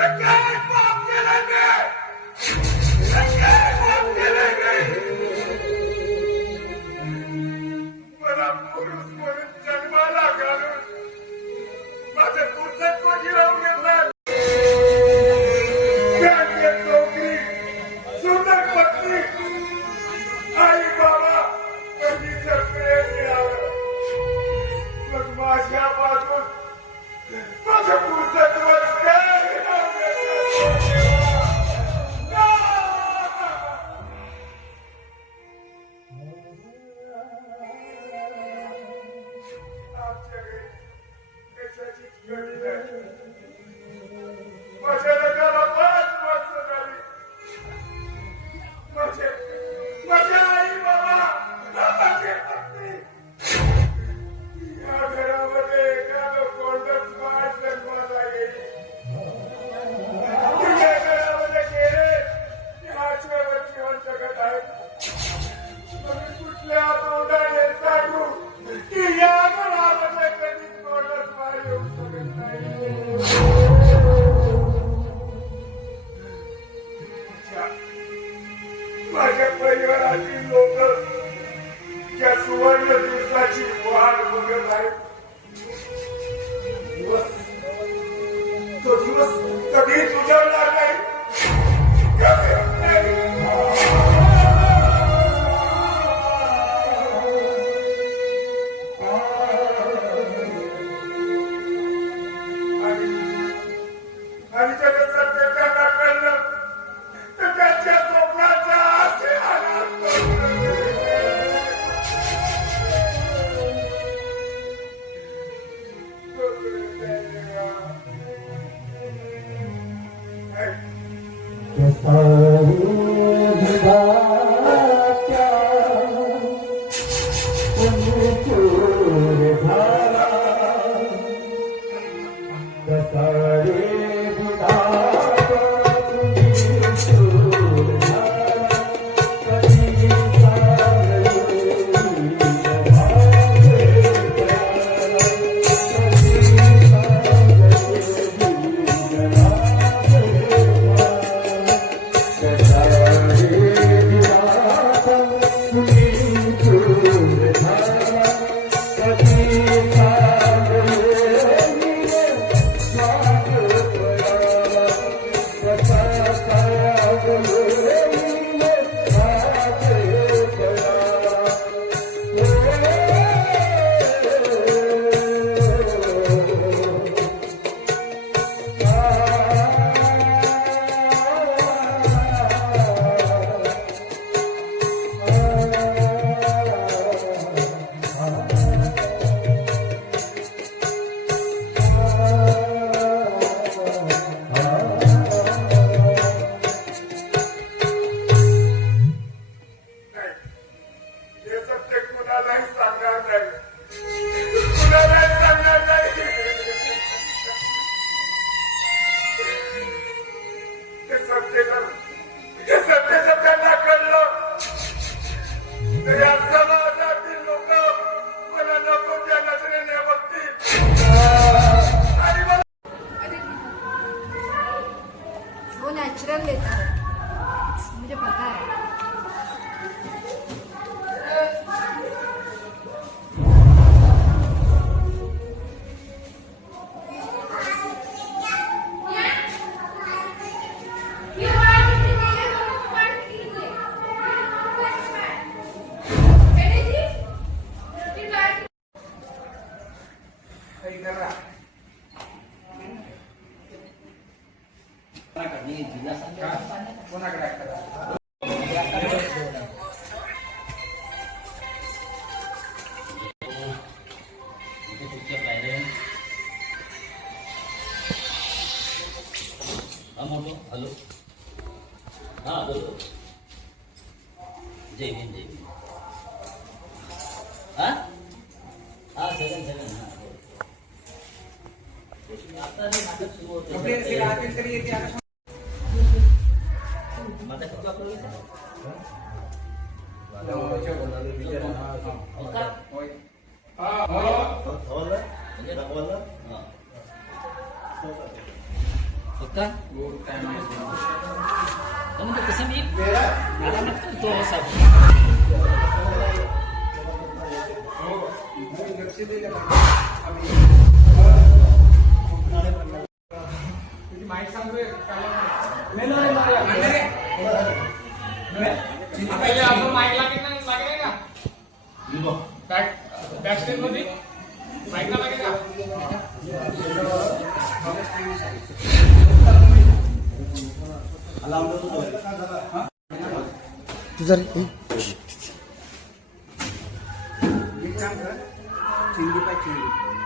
American! Yeah. चिंदी पाय चिंदी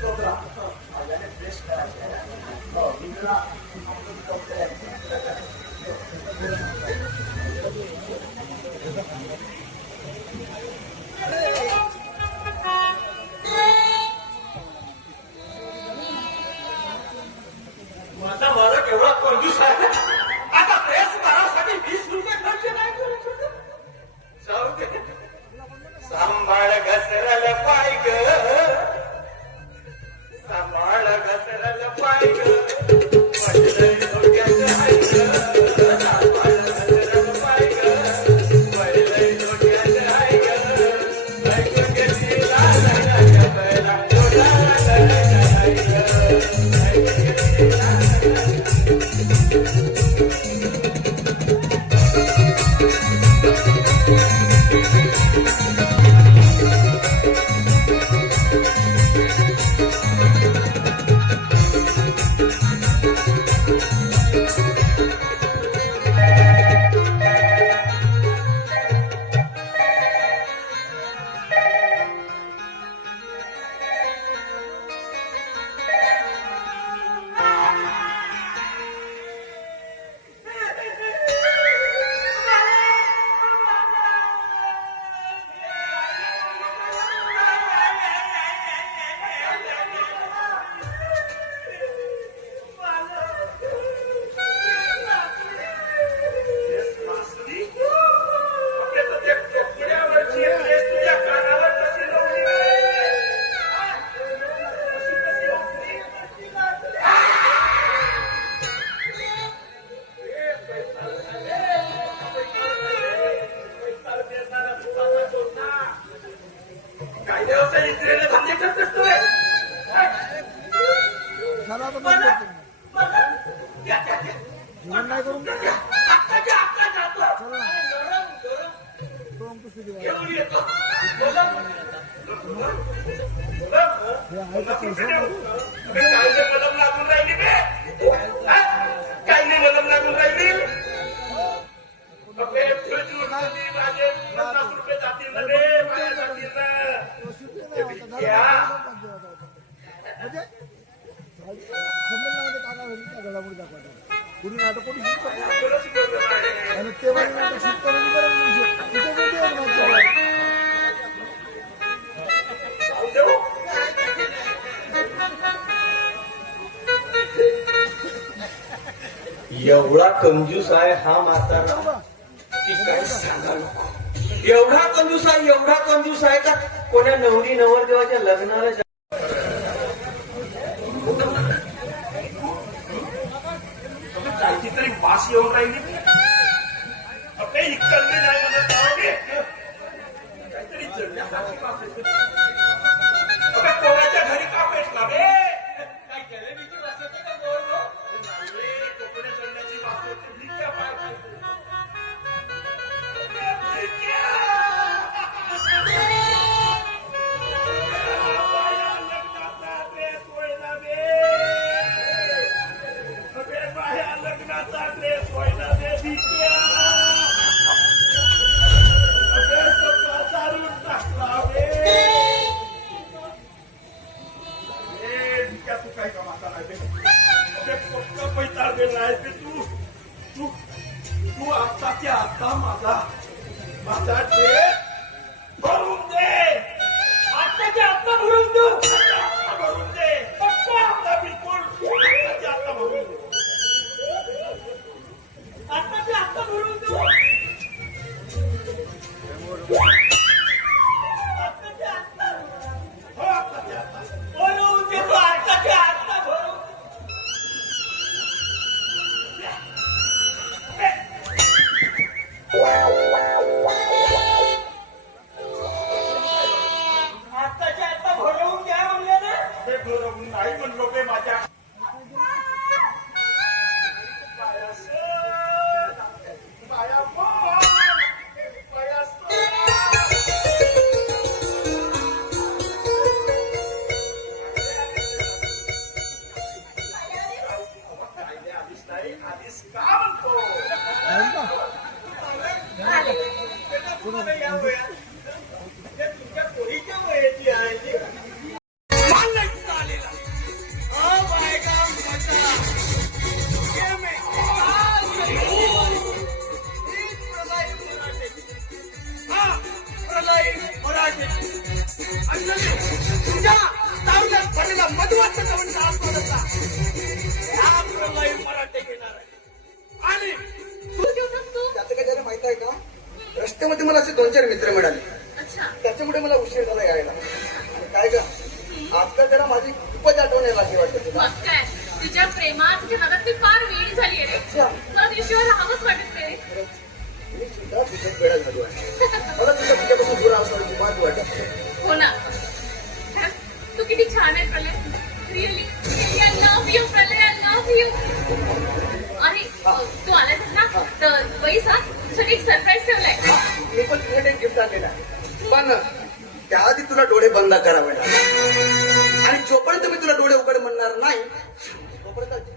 sobrar. कंजूस आहे हा म्हातारा. की काय सांगा लोक एवढा कंजूस आहे एवढा कंजूस आहे का? कोण्या नवरी नवरदेवाच्या लग्नाला माझी खूपच आठवण यायला लागली वाटत काय? तिच्या प्रेमात तिच्या हातात मी फार वेळी झाली आहे रे. मला तिच्याशिवाय राहावंच वाटत नाही रे. मी सुद्धा हो ना. तू किती छान आहे Pralay. Really I love you Pralay. I love you अरे तू आलास ना? तर वैसा तुझ्यासाठी एक सरप्राईज ठेवलाय. मी पण तुझ्याकडे गिफ्ट आणलेला आहे. पण त्याआधी तुला डोळे बंद करावे लागतील. आणि जोपर्यंत मी तुला डोळे उघड म्हणणार नाही तोपर्यंत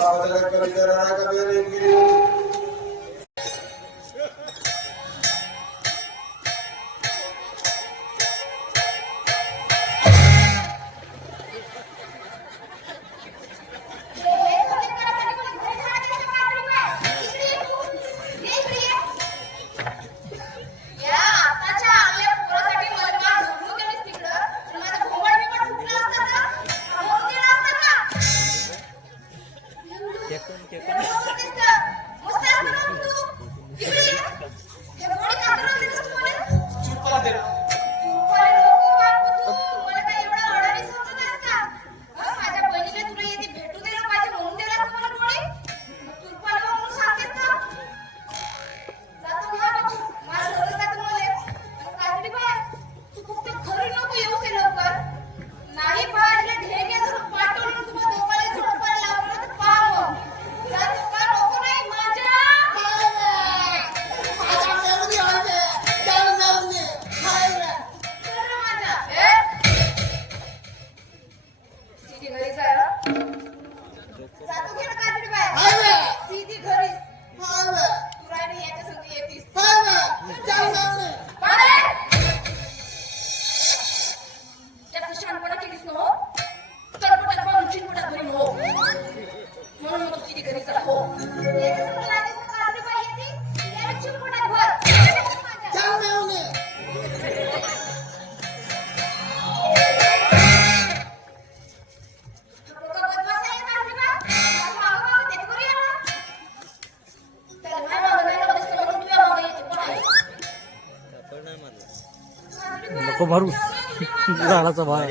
الله لك بدرك بنكري भरूच झाडाचा भार.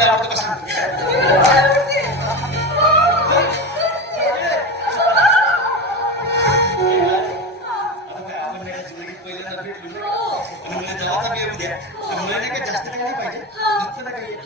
udah waktu pesan. Sebenarnya ke Justin ini Pak Ijen, itu lagi yang